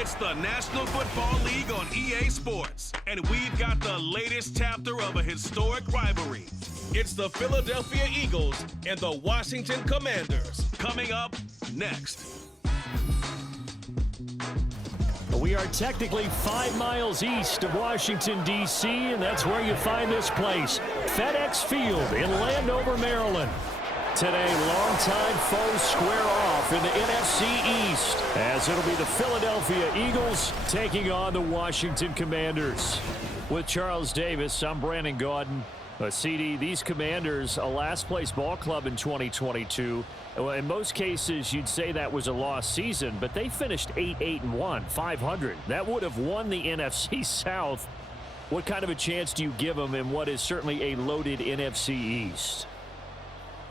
It's the National Football League on EA Sports, and we've got the latest chapter of a historic rivalry. It's the Philadelphia Eagles and the Washington Commanders. Coming up next. We are technically 5 miles east of Washington, D.C., and that's where you find this place, FedEx Field in Landover, Maryland. Today, longtime foes square off in the NFC East, as it'll be the Philadelphia Eagles taking on the Washington Commanders. With Charles Davis, I'm Brandon Gaudin. CD, these Commanders, a last-place ball club in 2022. In most cases, you'd say that was a lost season, but they finished 8-1, 500. That would have won the NFC South. What kind of a chance do you give them in what is certainly a loaded NFC East?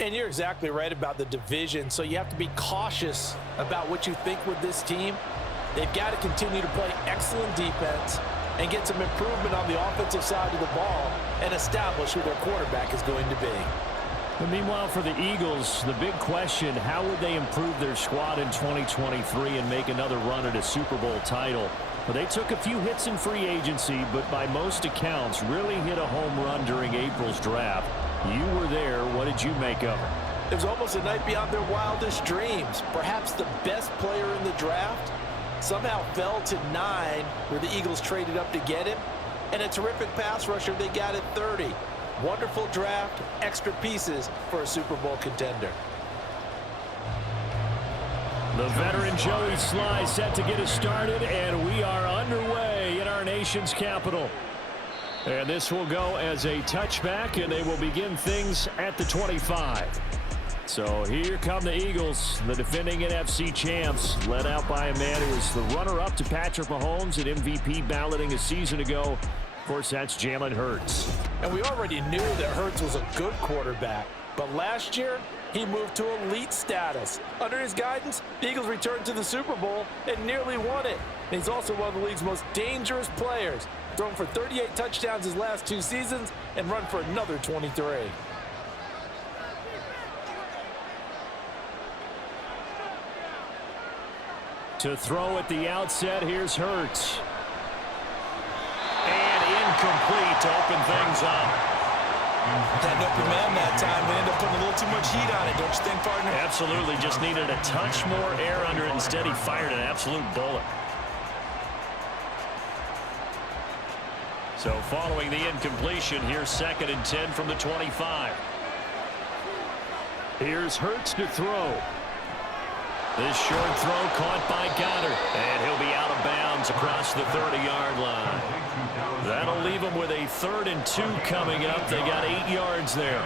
And you're exactly right about the division, so you have to be cautious about what you think with this team. They've got to continue to play excellent defense and get some improvement on the offensive side of the ball and establish who their quarterback is going to be. And meanwhile, for the Eagles, the big question, how would they improve their squad in 2023 and make another run at a Super Bowl title? Well, they took a few hits in free agency, but by most accounts, really hit a home run during April's draft. You were there. What did you make of it? It was almost a night beyond their wildest dreams. Perhaps the best player in the draft somehow fell to 9, where the Eagles traded up to get him. And a terrific pass rusher they got at 30. Wonderful draft, extra pieces for a Super Bowl contender. The veteran Joey Sly set to get us started, and we are underway in our nation's capital. And this will go as a touchback, and they will begin things at the 25. So here come the Eagles, the defending NFC champs, led out by a man who was the runner-up to Patrick Mahomes at MVP balloting a season ago. Of course, that's Jalen Hurts. And we already knew that Hurts was a good quarterback, but last year, he moved to elite status. Under his guidance, the Eagles returned to the Super Bowl and nearly won it. And he's also one of the league's most dangerous players, thrown for 38 touchdowns his last 2 seasons and run for another 23. To throw at the outset, here's Hurts. And incomplete to open things up. That open man that time, they ended up putting a little too much heat on it, don't you think, partner? Absolutely, just needed a touch more air under it. Instead, he fired an absolute bullet. So following the incompletion, here's 2nd and 10 from the 25. Here's Hurts to throw. This short throw caught by Goddard, and he'll be out of bounds across the 30-yard line. That'll leave them with a 3rd and 2 coming up. They got 8 yards there.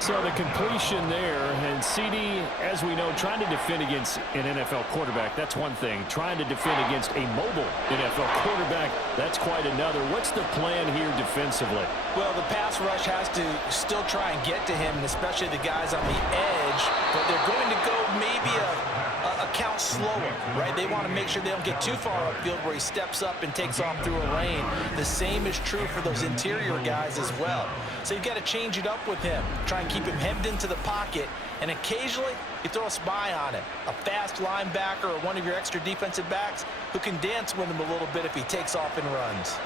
So the completion there, and CD, as we know, trying to defend against an NFL quarterback, that's one thing. Trying to defend against a mobile NFL quarterback, that's quite another. What's the plan here defensively? Well, the pass rush has to still try and get to him, and especially the guys on the edge, but they're going to go maybe a count slower, right? They want to make sure they don't get too far upfield where he steps up and takes off through a lane. The same is true for those interior guys as well. So you've got to change it up with him. Try and keep him hemmed into the pocket, and occasionally you throw a spy on it. A fast linebacker or one of your extra defensive backs who can dance with him a little bit if he takes off and runs.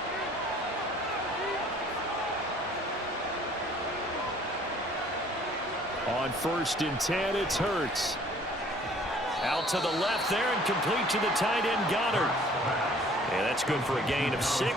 On 1st and 10, it's Hurts. Out to the left there and complete to the tight end, Goddard. And that's good for a gain of 6,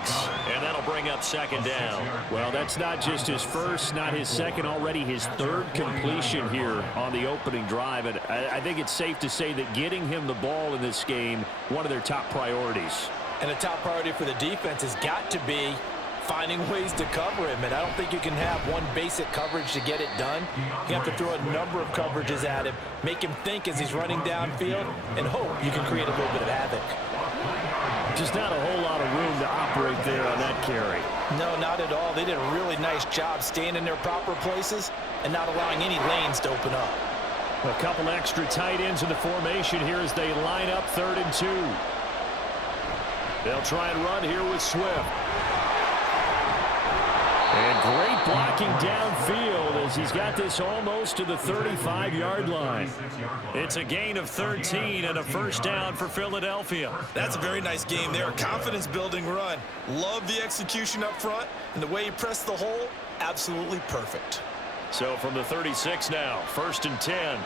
and that'll bring up 2nd down. Well, that's not just his first, not his second, already his 3rd completion here on the opening drive. And I think it's safe to say that getting him the ball in this game, one of their top priorities. And a top priority for the defense has got to be finding ways to cover him, and I don't think you can have one basic coverage to get it done. You have to throw a number of coverages at him, make him think as he's running downfield, and hope you can create a little bit of havoc. Just not a whole lot of room to operate there on that carry. No, not at all. They did a really nice job staying in their proper places and not allowing any lanes to open up. A couple extra tight ends in the formation here as they line up 3rd and 2. They'll try and run here with Swift. And Great blocking downfield as he's got this almost to the 35-yard line. It's a gain of 13 and a first down for Philadelphia. That's a very nice game there. Confidence-building run. Love the execution up front, and the way he pressed the hole, absolutely perfect. So from the 36 now, 1st and 10.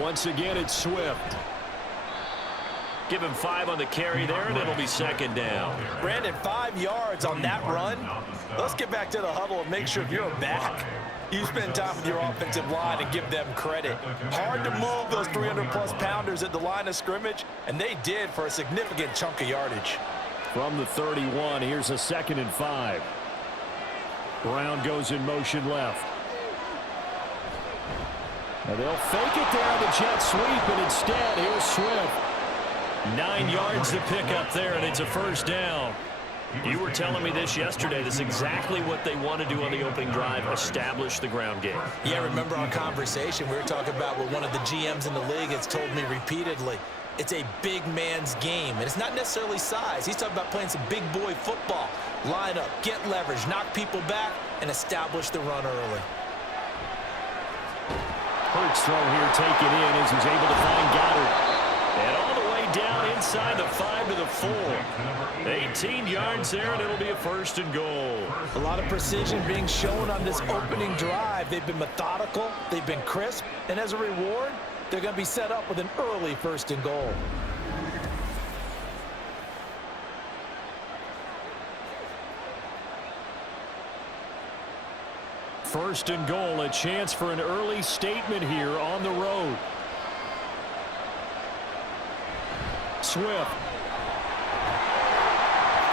Once again, it's Swift. Give him 5 on the carry there, and it'll be 2nd down. Brandon, 5 yards on that run. Let's get back to the huddle and make sure if you're back, you spend time with your offensive line and give them credit. Hard to move those 300-plus pounders at the line of scrimmage, and they did for a significant chunk of yardage. From the 31, here's a 2nd and 5. Brown goes in motion left. Now they'll fake it there on the jet sweep, and instead, here's Swift. 9 yards to pick up there, and it's a first down. You were telling me this yesterday. This is exactly what they want to do on the opening drive, establish the ground game. Yeah, remember our conversation. We were talking about what one of the GMs in the league has told me repeatedly. It's a big man's game, and it's not necessarily size. He's talking about playing some big boy football. Line up, get leverage, knock people back, and establish the run early. Hurts throw here taken in as he's able to find Goddard. And all the way down inside the 5 to the 4. 18 yards there, and it'll be a 1st and goal. A lot of precision being shown on this opening drive. They've been methodical, they've been crisp, and as a reward, they're going to be set up with an early 1st and goal. First and goal, a chance for an early statement here on the road. Swift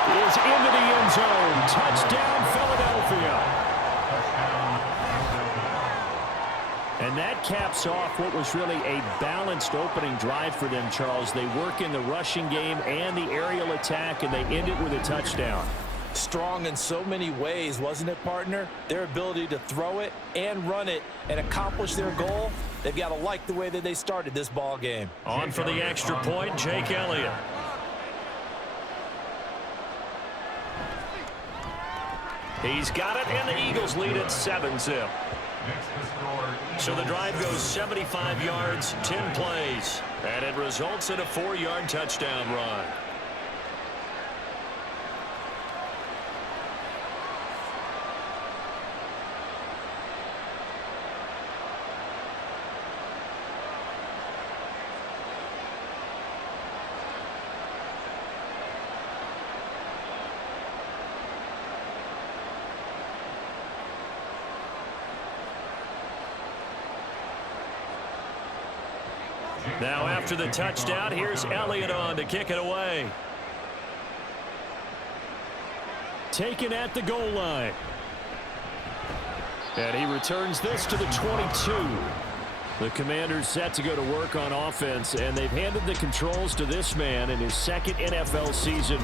is into the end zone. Touchdown, Philadelphia. And that caps off what was really a balanced opening drive for them, Charles. They work in the rushing game and the aerial attack, and they end it with a touchdown. Strong in so many ways, wasn't it, partner? Their ability to throw it and run it and accomplish their goal, they've got to like the way that they started this ball game. On for the extra point, Jake Elliott. He's got it, and the Eagles lead at 7-zip. So the drive goes 75 yards, 10 plays, and it results in a 4-yard touchdown run. Now after the touchdown, here's Elliott on to kick it away. Taken at the goal line. And he returns this to the 22. The Commanders set to go to work on offense, and they've handed the controls to this man in his 2nd NFL season,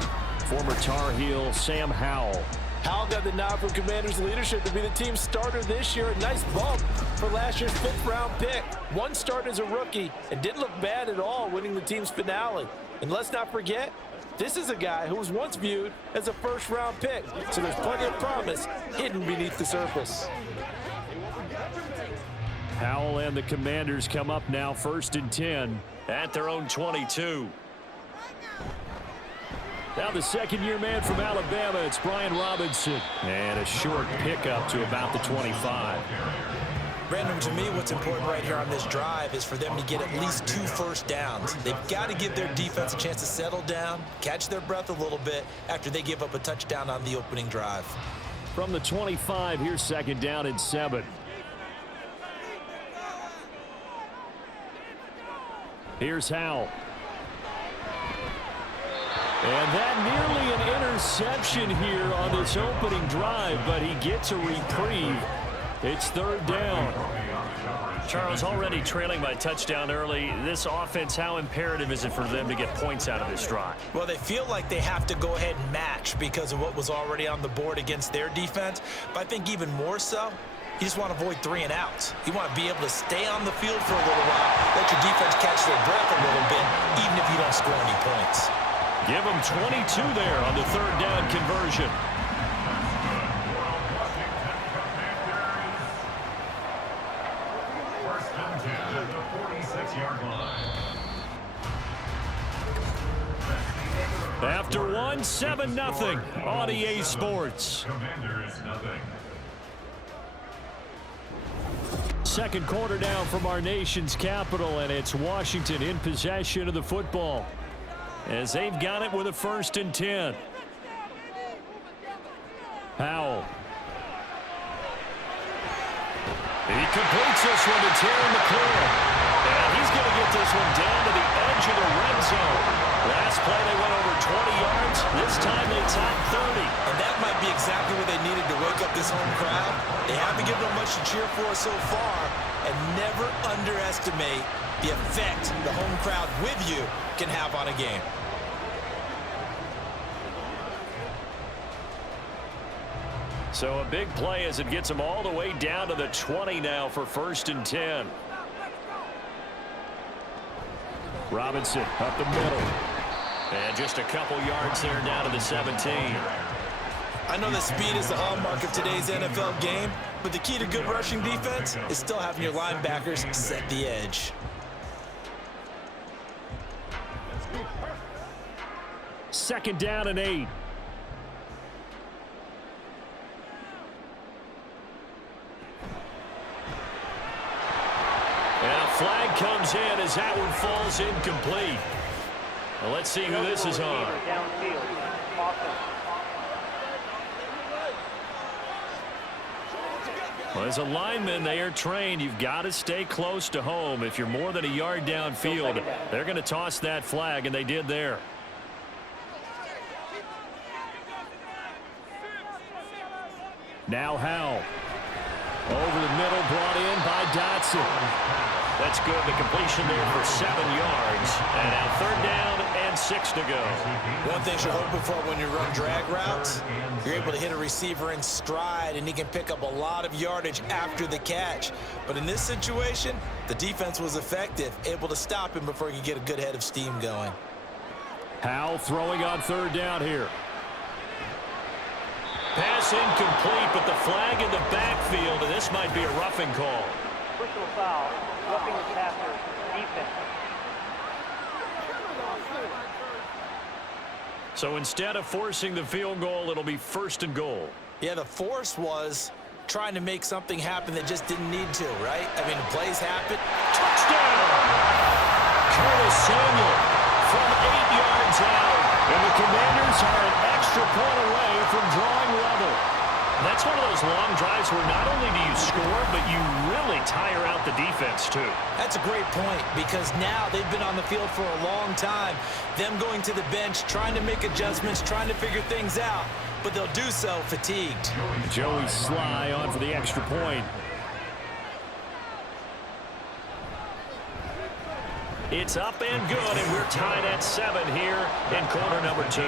former Tar Heel Sam Howell. Howell got the nod from Commanders leadership to be the team starter this year. A nice bump for last year's 5th-round pick. One start as a rookie and didn't look bad at all, winning the team's finale. And let's not forget, this is a guy who was once viewed as a 1st-round pick. So there's plenty of promise hidden beneath the surface. Howell and the Commanders come up now 1st and 10 at their own 22. Now the 2nd-year man from Alabama, it's Brian Robinson. And a short pickup to about the 25. Brandon, to me, what's important right here on this drive is for them to get at least 2 first downs. They've got to give their defense a chance to settle down, catch their breath a little bit after they give up a touchdown on the opening drive. From the 25, here's 2nd down and 7. Here's Howell. And that nearly an interception here on this opening drive, but he gets a reprieve. It's 3rd down. Charles, already trailing by touchdown early. This offense, how imperative is it for them to get points out of this drive? Well, they feel like they have to go ahead and match because of what was already on the board against their defense. But I think even more so, you just want to avoid 3 and outs. You want to be able to stay on the field for a little while, let your defense catch their breath a little bit, even if you don't score any points. Give them 22 there on the third down conversion. After one, 7-0 on EA Sports. Second quarter down from our nation's capital, and it's Washington in possession of the football as they've got it with a 1st and 10. Howell. He completes this one to Terry McLaurin. And he's going to get this one down to the edge of the red zone. Last play they went over 20 yards. This time they topped 30. And that might be exactly what they needed to wake up this home crowd. They haven't given them much to cheer for so far. And never underestimate the effect the home crowd with you can have on a game. So a big play as it gets them all the way down to the 20 now for 1st and 10. Robinson up the middle. And just a couple yards there down to the 17. I know that speed is the hallmark of today's NFL game, but the key to good rushing defense is still having your linebackers set the edge. Second down and 8. And a flag comes in as that one falls incomplete. Well, let's see who this is on. Well, as a lineman, they are trained. You've got to stay close to home. If you're more than a yard downfield, they're going to toss that flag, and they did there. Now Howell. Over the middle, brought in by Dotson. That's good. The completion there for 7 yards. And now 3rd down and 6 to go. One thing you're hoping for when you run drag routes, you're able to hit a receiver in stride, and he can pick up a lot of yardage after the catch. But in this situation, the defense was effective, able to stop him before he could get a good head of steam going. Howell throwing on 3rd down here. Pass incomplete, but the flag in the backfield, and this might be a roughing call. Personal foul, roughing the passer, defense. So instead of forcing the field goal, it'll be 1st and goal. Yeah, the force was trying to make something happen that just didn't need to, right? I mean, plays happen. Touchdown! Curtis Samuel from 8 yards out. And the Commanders are an extra point away from drawing level. That's one of those long drives where not only do you score, but you really tire out the defense, too. That's a great point, because now they've been on the field for a long time. Them going to the bench, trying to make adjustments, trying to figure things out, but they'll do so fatigued. Joey Sly on for the extra point. It's up and good, and we're tied at 7 here in quarter number 2.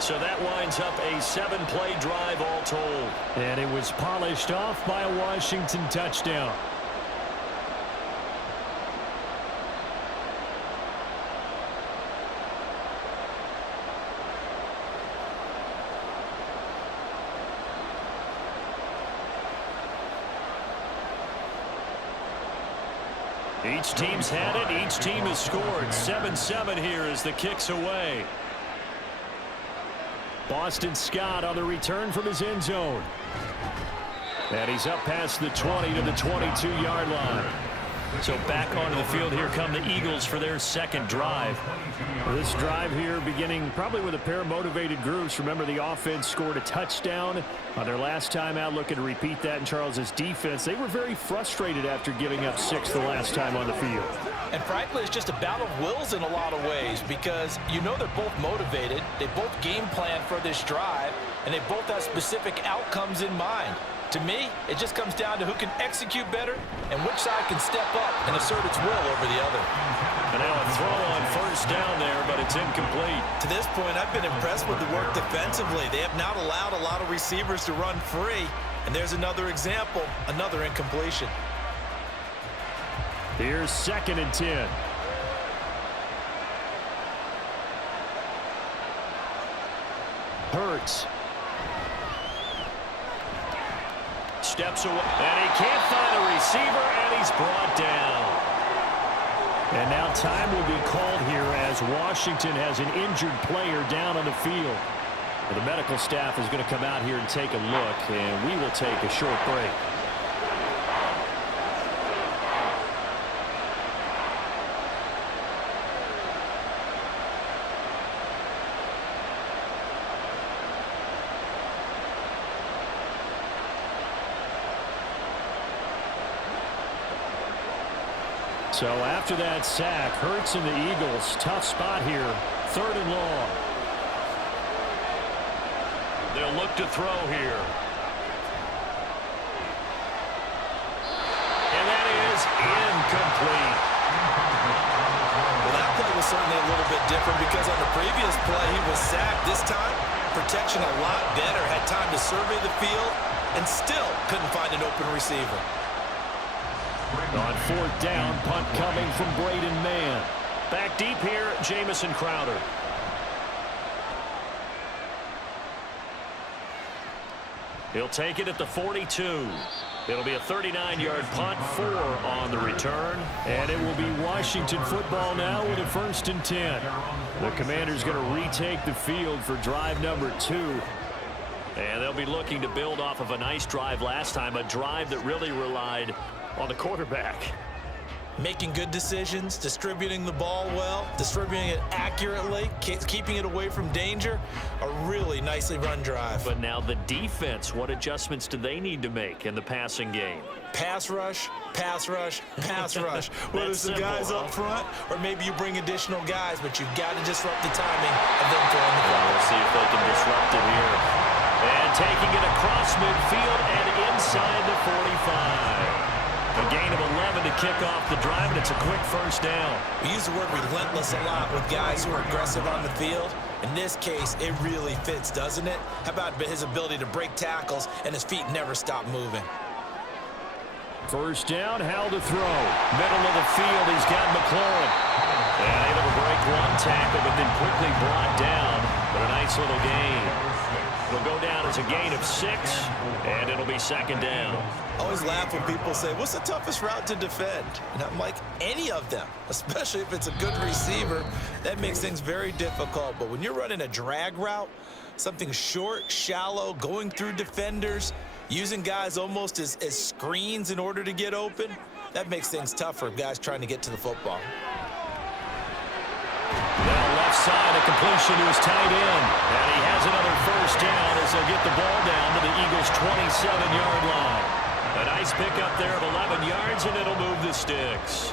So that winds up a 7-play drive all told. And it was polished off by a Washington touchdown. Each team's had it. Each team has scored. 7-7 here as the kick's away. Boston Scott on the return from his end zone. And he's up past the 20 to the 22-yard line. So back onto the field here come the Eagles for their second drive. This drive here beginning probably with a pair of motivated groups. Remember, the offense scored a touchdown on their last time out, looking to repeat that in Charles's defense. They were very frustrated after giving up 6 the last time on the field. And frankly, it's just a battle of wills in a lot of ways, because you know they're both motivated, they both game plan for this drive, and they both have specific outcomes in mind. To me, it just comes down to who can execute better and which side can step up and assert its will over the other. And now a throw on 1st down there, but it's incomplete. To this point, I've been impressed with the work defensively. They have not allowed a lot of receivers to run free. And there's another example, another incompletion. Here's 2nd and 10. Hurts. Steps away, and he can't find a receiver, and he's brought down. And now time will be called here as Washington has an injured player down on the field. The medical staff is going to come out here and take a look, and we will take a short break. So after that sack, Hurts and the Eagles, tough spot here, 3rd and long. They'll look to throw here. And that is incomplete. Well, that play was certainly a little bit different because on the previous play he was sacked. This time, protection a lot better. Had time to survey the field and still couldn't find an open receiver. On 4th down, punt coming from Braden Mann. Back deep here, Jamison Crowder. He'll take it at the 42. It'll be a 39-yard punt, 4 on the return. And it will be Washington football now with a 1st and 10. The Commanders going to retake the field for drive number 2. And they'll be looking to build off of a nice drive last time, a drive that really relied on the quarterback. Making good decisions, distributing the ball well, distributing it accurately, keeping it away from danger. A really nicely run drive. But now the defense, what adjustments do they need to make in the passing game? Pass rush, pass rush, pass rush. Whether it's the guys up front or maybe you bring additional guys, but you've got to disrupt the timing of them throwing the ball. We'll see if they can disrupt it here. And taking it across midfield and inside the 45. A gain of 11 to kick off the drive, and it's a quick 1st down. We use the word relentless a lot with guys who are aggressive on the field. In this case, it really fits, doesn't it? How about his ability to break tackles and his feet never stop moving? 1st down, Howell to throw. Middle of the field, he's got McLaurin. And able to break one tackle, but then quickly brought down. But a nice little gain. It'll go down as a gain of 6, and it'll be 2nd down. I always laugh when people say, what's the toughest route to defend? And I'm like, any of them, especially if it's a good receiver. That makes things very difficult. But when you're running a drag route, something short, shallow, going through defenders, using guys almost as screens in order to get open, that makes things tougher, guys trying to get to the football. Now left side, a completion to his tight end. And he has another 1st down as they'll get the ball down to the Eagles' 27-yard line. A nice pickup there of 11 yards, and it'll move the sticks.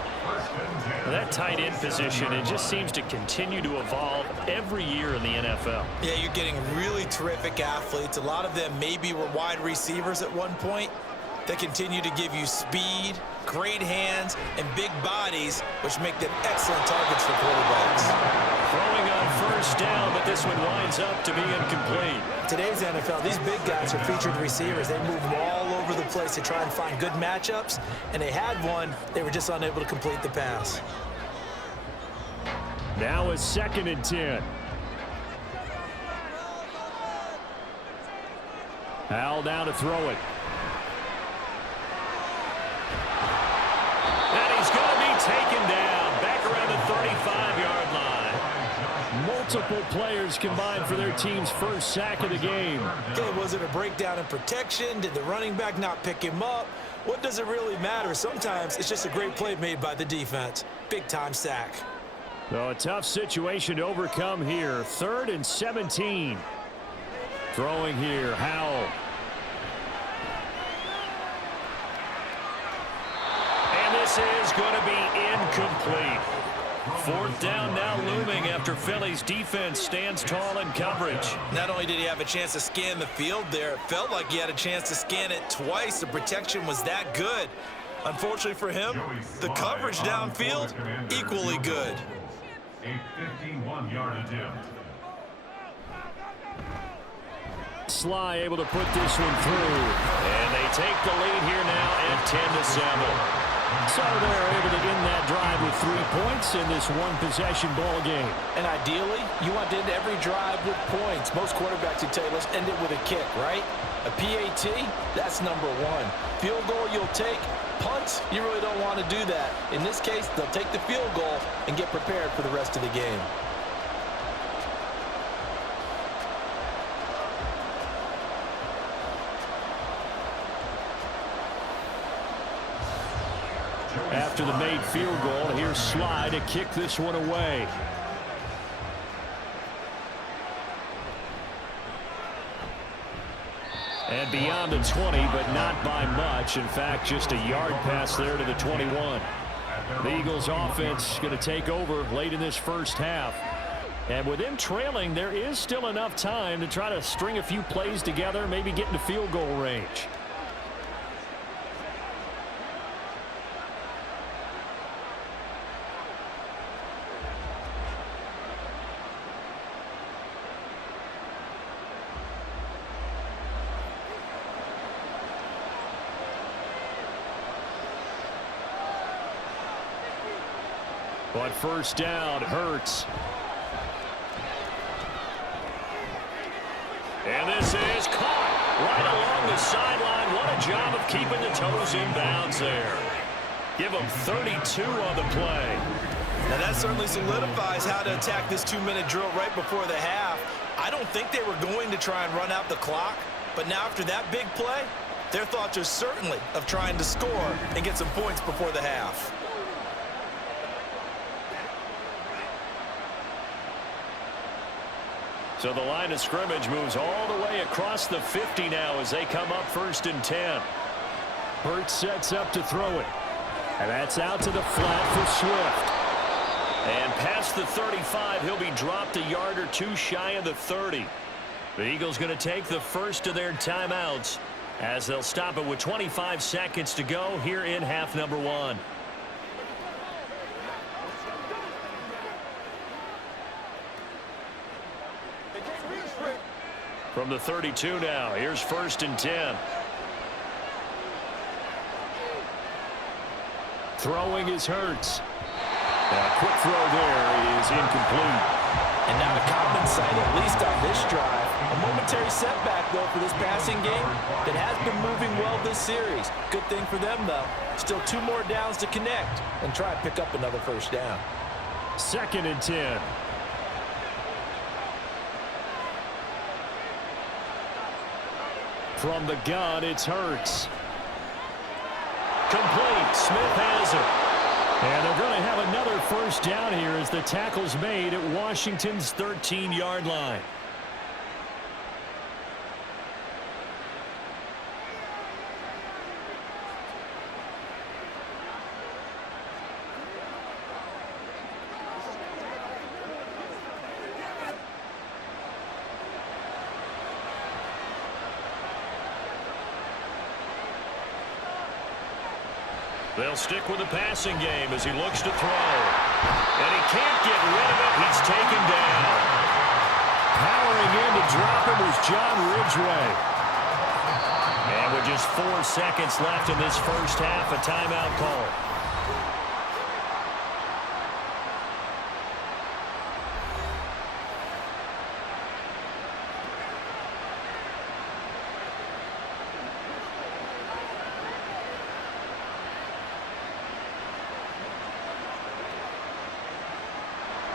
That tight end position, it just seems to continue to evolve every year in the NFL. Yeah, you're getting really terrific athletes. A lot of them maybe were wide receivers at one point. They continue to give you speed, great hands, and big bodies, which make them excellent targets for quarterbacks. Throwing on 1st down, but this one winds up to be incomplete. Today's NFL, these big guys are featured receivers. They move all over the place to try and find good matchups, and they had one. They were just unable to complete the pass. Now a 2nd and 10. Howell down to throw it. And he's going to be taken down back around the 35-yard line. Multiple players combined for their team's 1st sack of the game. Okay, was it a breakdown in protection? Did the running back not pick him up? What does it really matter? Sometimes it's just a great play made by the defense. Big-time sack. So a tough situation to overcome here. 3rd and 17. Throwing here, Howell. And this is going to be incomplete. 4th down now looming after Philly's defense stands tall in coverage. Not only did he have a chance to scan the field there, it felt like he had a chance to scan it twice. The protection was that good. Unfortunately for him, the coverage downfield, equally good. A 51-yard attempt. Sly able to put this one through. And they take the lead here now at 10-7. So they're able to end that drive with 3 points in this one-possession ball game. And ideally, you want to end every drive with points. Most quarterbacks would tell you, let's end it with a kick, right? A PAT, that's number one. Field goal you'll take. Punts, you really don't want to do that. In this case, they'll take the field goal and get prepared for the rest of the game. After the made field goal, here's Sly to kick this one away. And beyond the 20, but not by much. In fact, just a yard pass there to the 21. The Eagles offense going to take over late in this first half. And with them trailing, there is still enough time to try to string a few plays together, maybe get into field goal range. But first down, Hurts. And this is caught right along the sideline. What a job of keeping the toes in bounds there. Give them 32 on the play. Now that certainly solidifies how to attack this 2-minute drill right before the half. I don't think they were going to try and run out the clock, but now after that big play, their thoughts are certainly of trying to score and get some points before the half. So the line of scrimmage moves all the way across the 50 now as they come up 1st and 10. Hurts sets up to throw it. And that's out to the flat for Swift. And past the 35, he'll be dropped a yard or two shy of the 30. The Eagles going to take the first of their timeouts as they'll stop it with 25 seconds to go here in half number 1. From the 32 now, here's 1st and 10. Throwing is Hurts. A quick throw there is incomplete. And not a common sight, at least on this drive. A momentary setback, though, for this passing game that has been moving well this series. Good thing for them, though. Still 2 more downs to connect and try and pick up another first down. 2nd and 10. From the gun, it's Hurts. Complete. Smith has it. And they're going to have another first down here as the tackle's made at Washington's 13-yard line. They'll stick with the passing game as he looks to throw. And he can't get rid of it. He's taken down. Powering in to drop him was John Ridgeway. And with just 4 seconds left in this first half, a timeout call.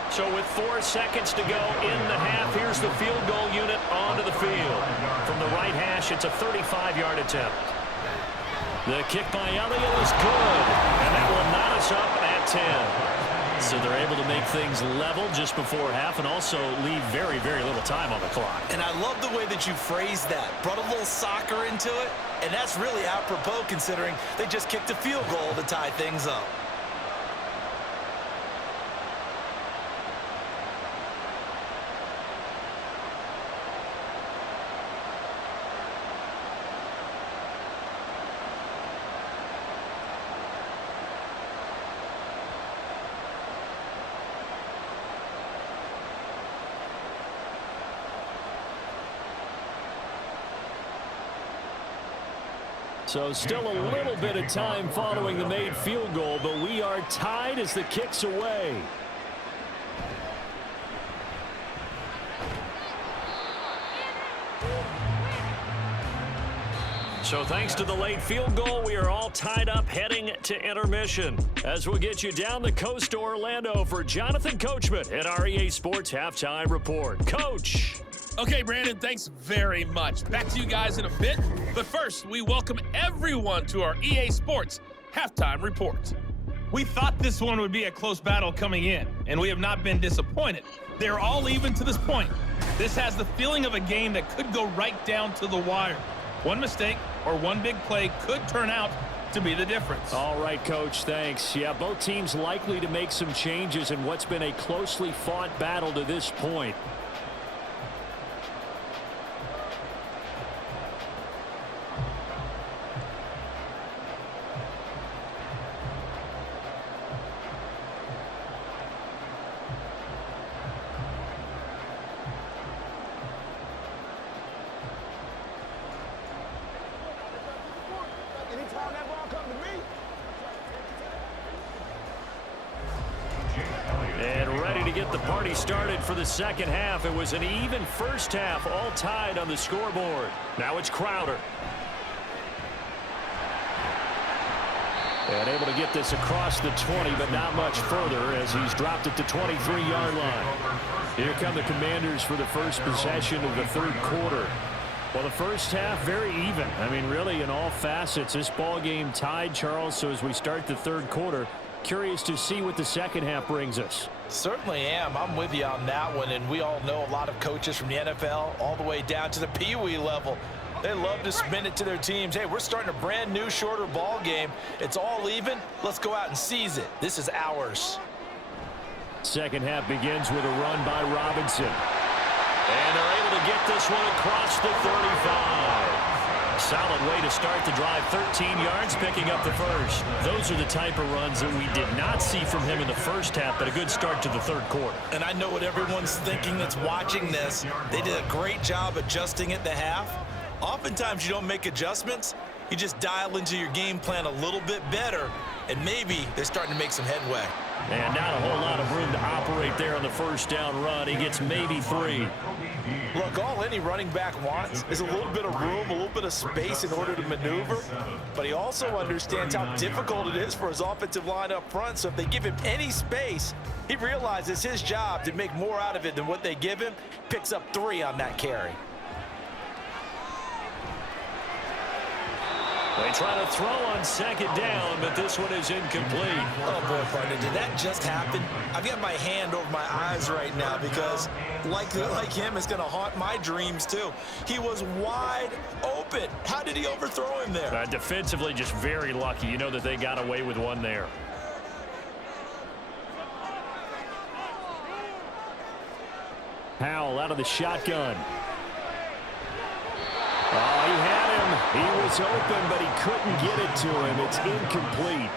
So with 4 seconds to go in the half, here's the field goal unit onto the field. From the right hash, it's a 35-yard attempt. The kick by Elliott is good, and that will knot us up at 10. So they're able to make things level just before half and also leave very, very little time on the clock. And I love the way that you phrased that. Brought a little soccer into it, and that's really apropos considering they just kicked a field goal to tie things up. So still a little bit of time following the made field goal, but we are tied as the kick's away. So thanks to the late field goal, we are all tied up heading to intermission. As we'll get you down the coast to Orlando for Jonathan Coachman at our EA Sports Halftime Report. Coach. Okay, Brandon, thanks very much. Back to you guys in a bit. But first, we welcome everyone to our EA Sports Halftime Report. We thought this one would be a close battle coming in, and we have not been disappointed. They're all even to this point. This has the feeling of a game that could go right down to the wire. One mistake or one big play could turn out to be the difference. All right, Coach, thanks. Yeah, both teams likely to make some changes in what's been a closely fought battle to this point. And ready to get the party started for the second half. It was an even first half, all tied on the scoreboard. Now it's Crowder. And able to get this across the 20, but not much further as he's dropped it to 23-yard line. Here come the Commanders for the first possession of the third quarter. Well, the first half, very even. I mean, really, in all facets, this ball game tied, Charles. So as we start the third quarter, curious to see what the second half brings us. Certainly am. I'm with you on that one, and we all know a lot of coaches from the NFL all the way down to the Pee-wee level. They love to spin it to their teams. Hey, we're starting a brand new, shorter ball game. It's all even. Let's go out and seize it. This is ours. Second half begins with a run by Robinson. And they're able to get this one across the 35. Solid way to start the drive, 13 yards, picking up the first. Those are the type of runs that we did not see from him in the first half, but a good start to the third quarter. And I know what everyone's thinking that's watching this. They did a great job adjusting at the half. Oftentimes you don't make adjustments. You just dial into your game plan a little bit better, and maybe they're starting to make some headway. And not a whole lot of room to operate there on the first down run. He gets maybe 3. Look, all any running back wants is a little bit of room, a little bit of space in order to maneuver. But he also understands how difficult it is for his offensive line up front. So if they give him any space, he realizes his job to make more out of it than what they give him. Picks up 3 on that carry. They try to throw on second down, but this one is incomplete. Oh, boy, partner, did that just happen? I've got my hand over my eyes right now because, like him, it's going to haunt my dreams, too. He was wide open. How did he overthrow him there? Defensively, just very lucky. You know that they got away with one there. Howell out of the shotgun. Oh, he had him. He was open, but he couldn't get it to him. It's incomplete.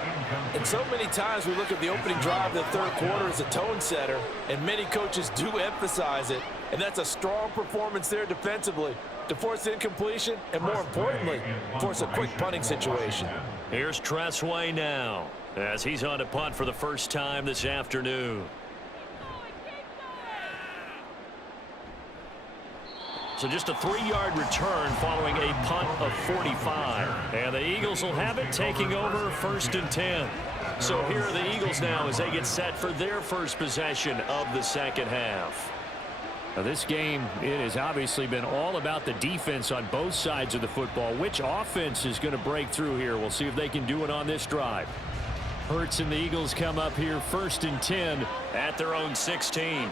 And so many times we look at the opening drive of the third quarter as a tone setter, and many coaches do emphasize it. And that's a strong performance there defensively to force incompletion and, more importantly, force a quick punting situation. Here's Tressway now as he's on to punt for the first time this afternoon. So just a 3-yard return following a punt of 45. And the Eagles will have it, taking over 1st and 10. So here are the Eagles now as they get set for their first possession of the second half. Now this game, it has obviously been all about the defense on both sides of the football. Which offense is going to break through here? We'll see if they can do it on this drive. Hurts and the Eagles come up here 1st and 10 at their own 16.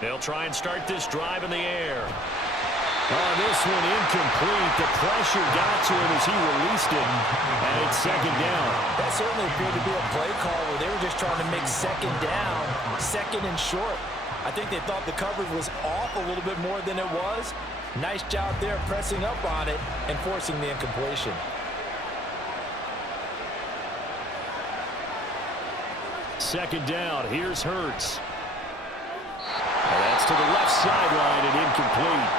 They'll try and start this drive in the air. Oh, this one incomplete. The pressure got to him as he released it, and it's second down. That certainly appeared to be a play call where they were just trying to make second down, second and short. I think they thought the coverage was off a little bit more than it was. Nice job there pressing up on it and forcing the incompletion. Second down. Here's Hurts. That's to the left sideline and incomplete.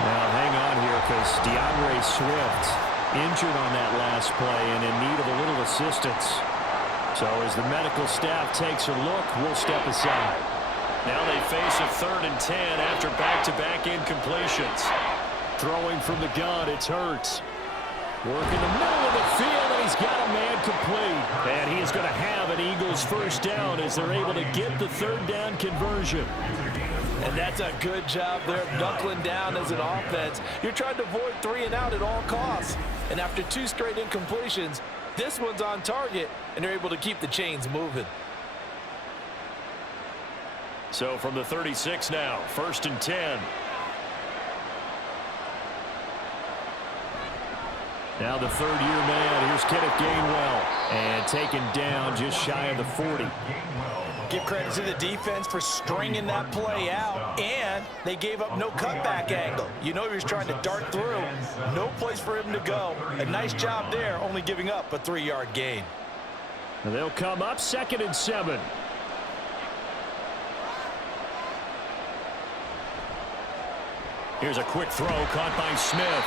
Now hang on here. because DeAndre Swift injured on that last play and in need of a little assistance. So as the medical staff takes a look, we'll step aside. Now they face a 3rd and 10 after back-to-back incompletions. Throwing from the gun, it's Hurts. Working the middle of the field, and he's got a man complete. And he is going to have an Eagles first down as they're able to get the 3rd down conversion. And that's a good job there of knuckling down as an offense. You're trying to avoid 3 and out at all costs. And after 2 straight incompletions, this one's on target, and they're able to keep the chains moving. So from the 36 now, 1st and 10. Now the 3rd-year man. Here's Kenneth Gainwell. And taken down just shy of the 40. Give credit to the defense for stringing that play out, and they gave up no cutback angle. You know he was trying to dart through. No place for him to go. A nice job there, only giving up a 3-yard gain. And they'll come up 2nd and 7. Here's a quick throw caught by Smith.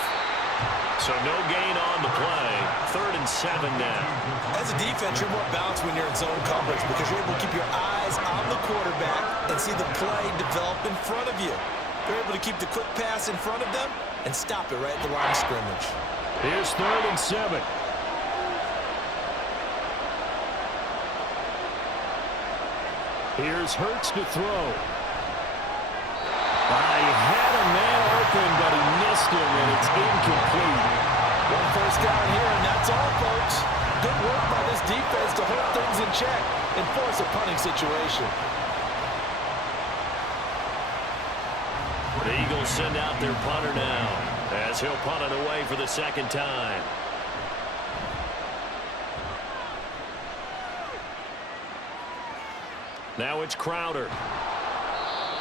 So no gain on the play. 3rd and 7 now. As a defense, you're more balanced when you're in zone coverage because you're able to keep your eyes on the quarterback and see the play develop in front of you. You're able to keep the quick pass in front of them and stop it right at the line of scrimmage. Here's 3rd and 7. Here's Hurts to throw. He had a man open, but he missed him, and it's incomplete. 1 first down here, and that's all, folks. Good work by this defense to hold things in check and force a punting situation. The Eagles send out their punter now, as he'll punt it away for the 2nd time. Now it's Crowder.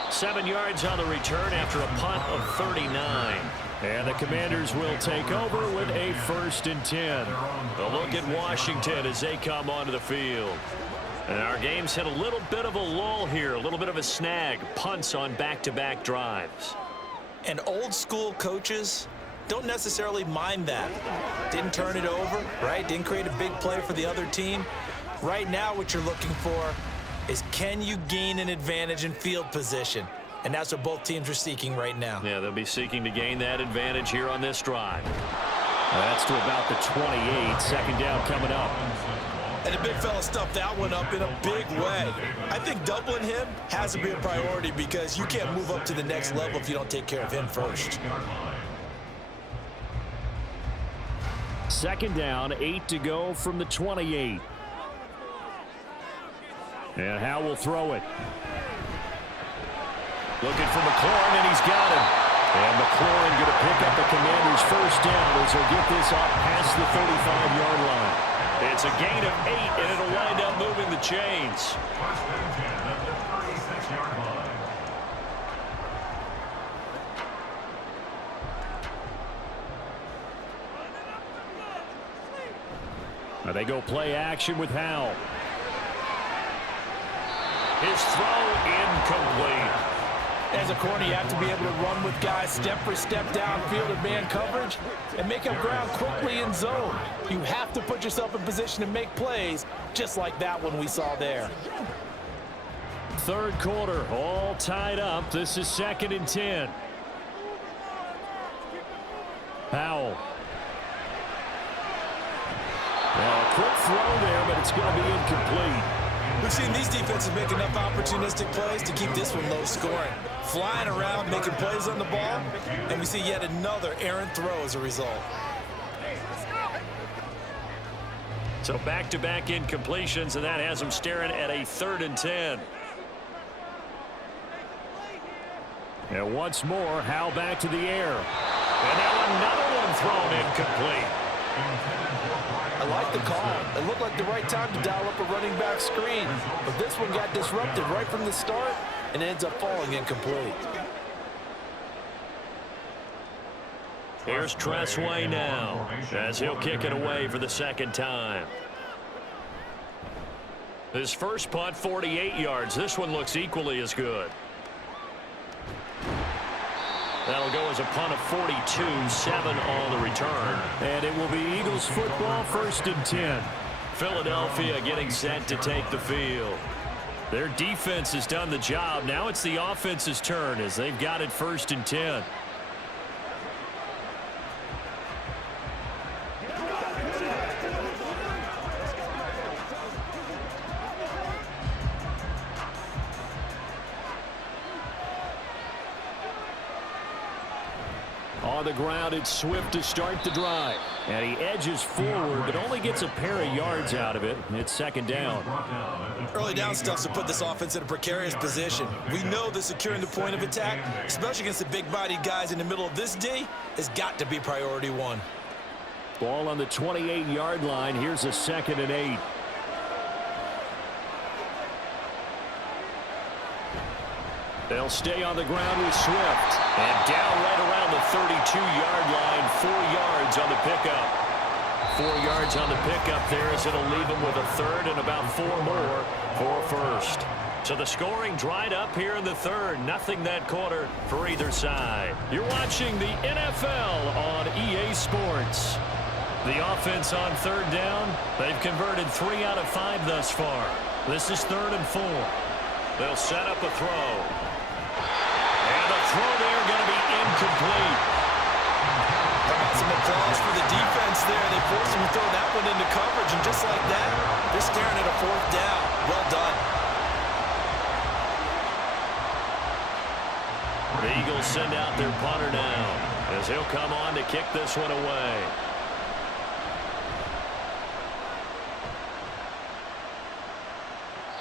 7 yards on the return after a punt of 39. And the Commanders will take over with a 1st and 10. A look at Washington as they come onto the field. And our game's hit a little bit of a lull here, a little bit of a snag. Punts on back-to-back drives. And old-school coaches don't necessarily mind that. Didn't turn it over, right? Didn't create a big play for the other team. Right now what you're looking for is can you gain an advantage in field position? And that's what both teams are seeking right now. Yeah, they'll be seeking to gain that advantage here on this drive. That's to about the 28. 2nd down coming up. And the big fella stuffed that one up in a big way. I think doubling him has to be a priority because you can't move up to the next level if you don't take care of him first. 2nd down, 8 to go from the 28. And Howe will throw it. Looking for McLaurin, and he's got him. And McLaurin going to pick up the Commanders' 1st down as they'll get this up past the 35-yard line. It's a gain of 8, and it'll wind up moving the chains. 1st and 10 at the 36-yard line. Now they go play action with Howe. His throw incomplete. As a corner, you have to be able to run with guys step for step downfield in man coverage and make up ground quickly in zone. You have to put yourself in position to make plays just like that one we saw there. 3rd quarter, all tied up. This is 2nd and 10. Powell. Now a quick throw there, but it's going to be incomplete. We've seen these defenses make enough opportunistic plays to keep this one low scoring. Flying around, making plays on the ball, and we see yet another errant throw as a result. So back-to-back incompletions, and that has them staring at a 3rd and 10. And once more, Howe back to the air. And now another one thrown incomplete. I like the call. It looked like the right time to dial up a running back screen. But this one got disrupted right from the start and ends up falling incomplete. Here's Tressway now as he'll kick it away for the 2nd time. His first punt, 48 yards. This one looks equally as good. That'll go as a punt of 42, 7 on the return. And it will be Eagles football, 1st and 10. Philadelphia getting set to take the field. Their defense has done the job. Now it's the offense's turn as they've got it 1st and 10. On the ground, it's Swift to start the drive. And he edges forward, but only gets a pair of yards out of it. It's 2nd down. Early down stuff to put this offense in a precarious position. We know that securing the point of attack, especially against the big-bodied guys in the middle of this D, has got to be priority 1. Ball on the 28-yard line. Here's a 2nd and 8. They'll stay on the ground with Swift. And down right around the 32-yard line, 4 yards on the pickup. 4 yards on the pickup there as it'll leave them with a 3rd and about 4 more for 1st. So the scoring dried up here in the 3rd. Nothing that quarter for either side. You're watching the NFL on EA Sports. The offense on 3rd down. They've converted 3 out of 5 thus far. This is 3rd and 4. They'll set up a throw. And the throw there going to be incomplete. Some applause for the defense there. They forced him to throw that one into coverage, and just like that, they're staring at a 4th down. Well done. The Eagles send out their punter now as he'll come on to kick this one away.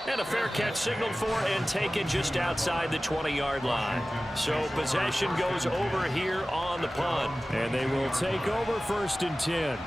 And a fair catch signaled for and taken just outside the 20-yard line. So possession goes over here on the punt. And they will take over 1st and 10.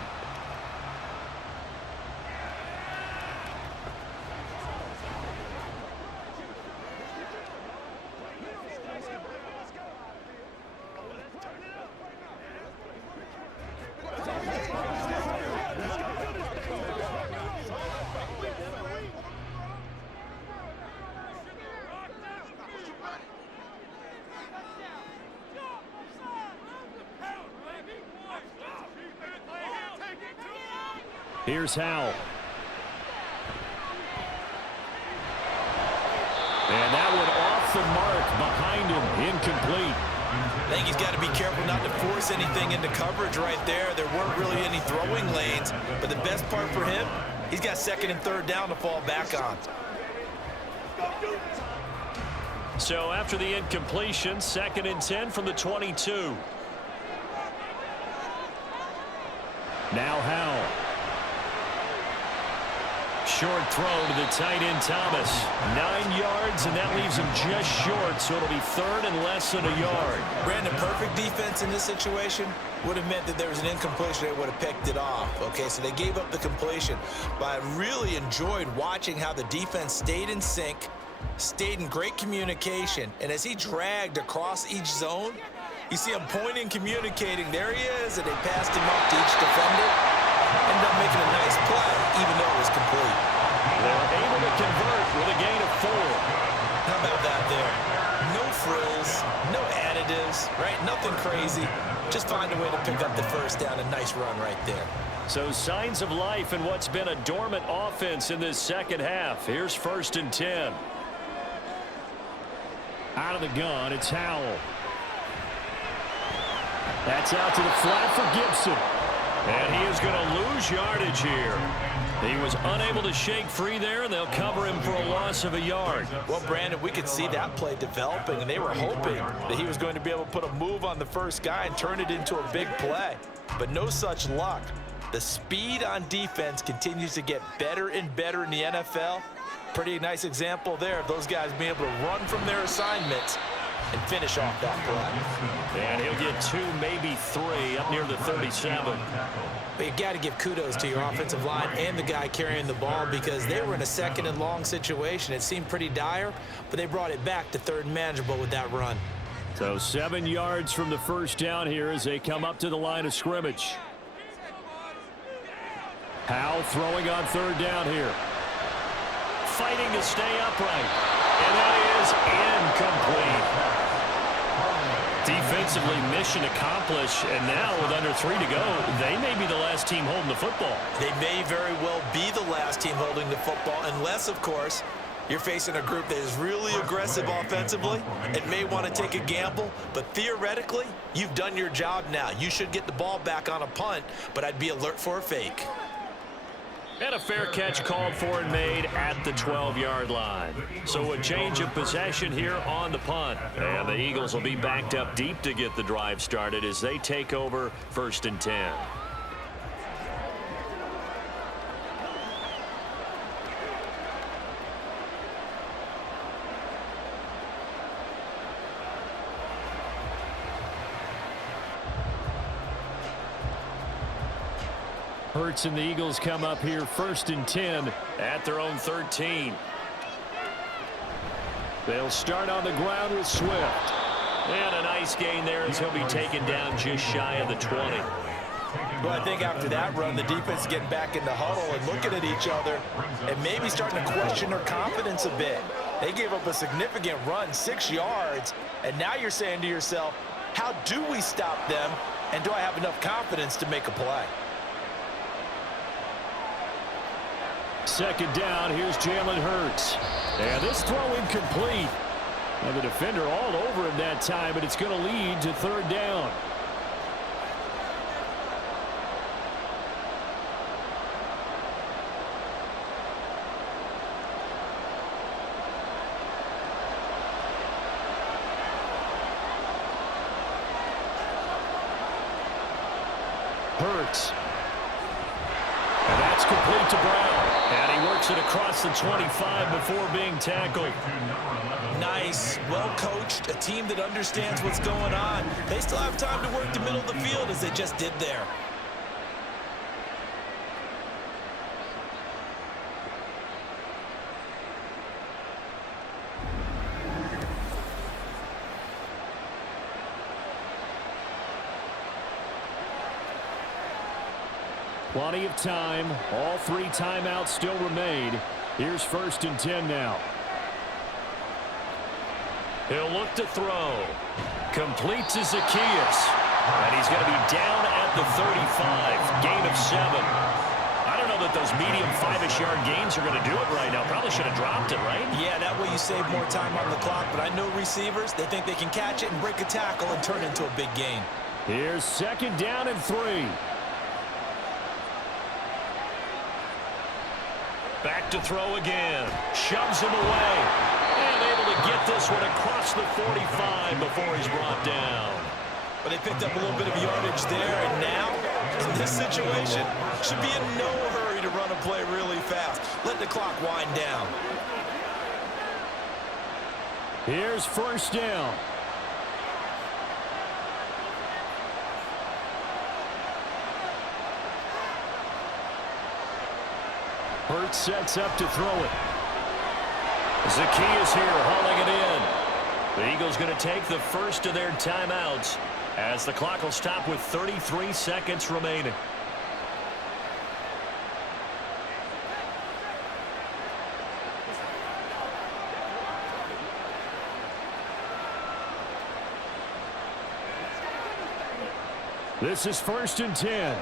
Here's Howell. And that one off the mark behind him, incomplete. I think he's got to be careful not to force anything into coverage right there. There weren't really any throwing lanes, but the best part for him, he's got 2nd and 3rd down to fall back on. So after the incompletion, 2nd and 10 from the 22. Now Howell. Short throw to the tight end Thomas. 9 yards, and that leaves him just short, so it'll be 3rd and less than a yard. Brandon, perfect defense in this situation would have meant that there was an incompletion. They would have picked it off. Okay, so they gave up the completion. But I really enjoyed watching how the defense stayed in sync, stayed in great communication, and as he dragged across each zone, you see him pointing, communicating. There he is, and they passed him up to each defender. Ended up making a nice play, even though it was complete. They're able to convert with a gain of 4. How about that there? No frills, no additives, right? Nothing crazy. Just find a way to pick up the 1st down. A nice run right there. So signs of life in what's been a dormant offense in this 2nd half. Here's 1st and 10. Out of the gun, it's Howell. That's out to the flat for Gibson. And he is going to lose yardage here. He was unable to shake free there, and they'll cover him for a loss of a yard. Well, Brandon, we could see that play developing, and they were hoping that he was going to be able to put a move on the first guy and turn it into a big play. But no such luck. The speed on defense continues to get better and better in the NFL. Pretty nice example there of those guys being able to run from their assignments and finish off that play. And he'll get 2, maybe 3 up near the 37. But you got to give kudos to your offensive line and the guy carrying the ball, because they were in a 2nd and long situation. It seemed pretty dire, but they brought it back to 3rd and manageable with that run. So 7 yards from the 1st down here as they come up to the line of scrimmage. Howell throwing on 3rd down here. Fighting to stay upright. And that is incomplete. Offensively, mission accomplished, and now with under 3 to go, they may be the last team holding the football. They may very well be the last team holding the football, unless, of course, you're facing a group that is really aggressive offensively and may want to take a gamble, but theoretically, you've done your job now. You should get the ball back on a punt, but I'd be alert for a fake. And a fair catch called for and made at the 12-yard line. So a change of possession here on the punt. And the Eagles will be backed up deep to get the drive started as they take over 1st and 10. Hurts and the Eagles come up here 1st and 10 at their own 13. They'll start on the ground with Swift. And a nice gain there as he'll be taken down just shy of the 20. Well, I think after that run, the defense is getting back in the huddle and looking at each other and maybe starting to question their confidence a bit. They gave up a significant run, 6 yards, and now you're saying to yourself, how do we stop them, and do I have enough confidence to make a play? 2nd down, here's Jalen Hurts. And this throw incomplete. And the defender all over him that time, but it's going to lead to 3rd down. Hurts. And that's complete to Brown. And he works it across the 25 before being tackled. Nice, well coached, a team that understands what's going on. They still have time to work the middle of the field as they just did there. Plenty of time. All 3 timeouts still remain. Here's 1st and 10 now. He'll look to throw. Complete to Zacchaeus. And he's going to be down at the 35. Gain of 7. I don't know that those medium 5-ish yard gains are going to do it right now. Probably should have dropped it, right? Yeah, that way you save more time on the clock. But I know receivers, they think they can catch it and break a tackle and turn it into a big gain. Here's 2nd down and 3. Back to throw again. Shoves him away. And able to get this one across the 45 before he's brought down. But they picked up a little bit of yardage there, and now, in this situation, should be in no hurry to run a play really fast. Let the clock wind down. Here's 1st down. Hurts sets up to throw it. Zacchaeus here hauling it in. The Eagles going to take the first of their timeouts as the clock will stop with 33 seconds remaining. This is 1st and 10.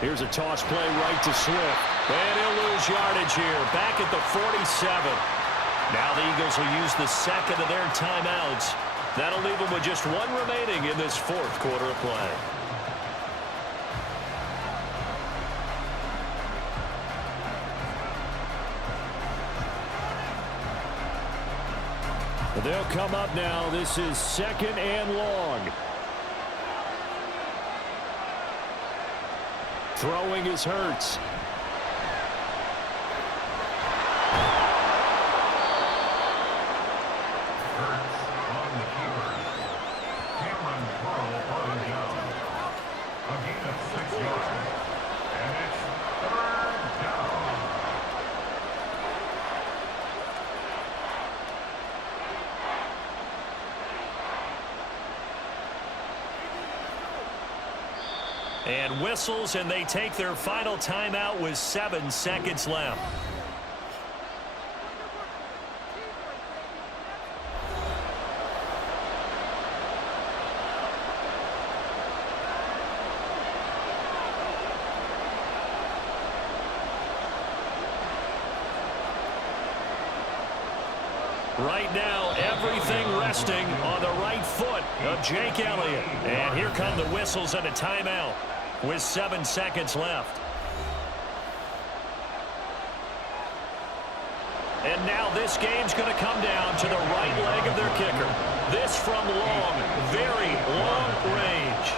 Here's a toss play right to Swift. And he'll lose yardage here. Back at the 47. Now the Eagles will use the second of their timeouts. That'll leave them with just 1 remaining in this 4th quarter of play. They'll come up now. This is 2nd and long. Throwing is Hurts. And whistles, and they take their final timeout with 7 seconds left. Right now, everything resting on the right foot of Jake Elliott. And here come the whistles and a timeout with 7 seconds left. And now this game's going to come down to the right leg of their kicker. This from long, very long range.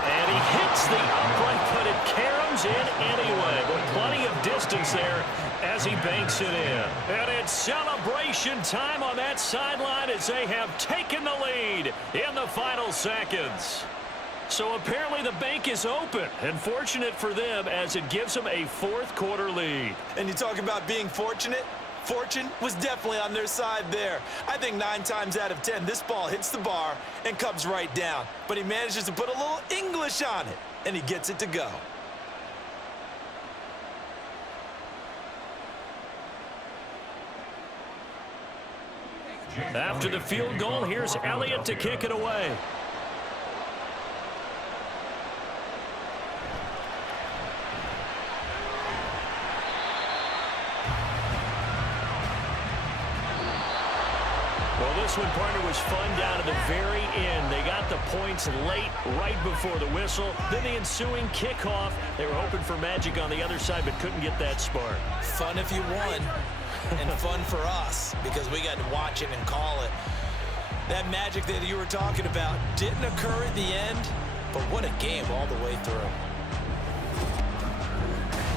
And he hits the upright, but it caroms in anyway. But plenty of distance there as he banks it in. And it's celebration time on that sideline as they have taken the lead in the final seconds. So apparently the bank is open, and fortunate for them as it gives them a fourth-quarter lead. And you talk about being fortunate? Fortune was definitely on their side there. I think 9 times out of 10, this ball hits the bar and comes right down. But he manages to put a little English on it, and he gets it to go. After the field goal, here's Elliott to kick it away. This one, partner, was fun down to the very end. They got the points late, right before the whistle. Then the ensuing kickoff. They were hoping for magic on the other side, but couldn't get that spark. Fun if you won, and fun for us, because we got to watch it and call it. That magic that you were talking about didn't occur at the end, but what a game all the way through.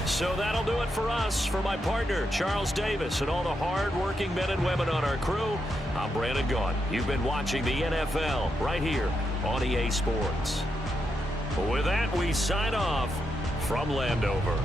So that'll do it for us. For my partner, Charles Davis, and all the hard-working men and women on our crew, I'm Brandon Gaudin. You've been watching the NFL right here on EA Sports. With that, we sign off from Landover.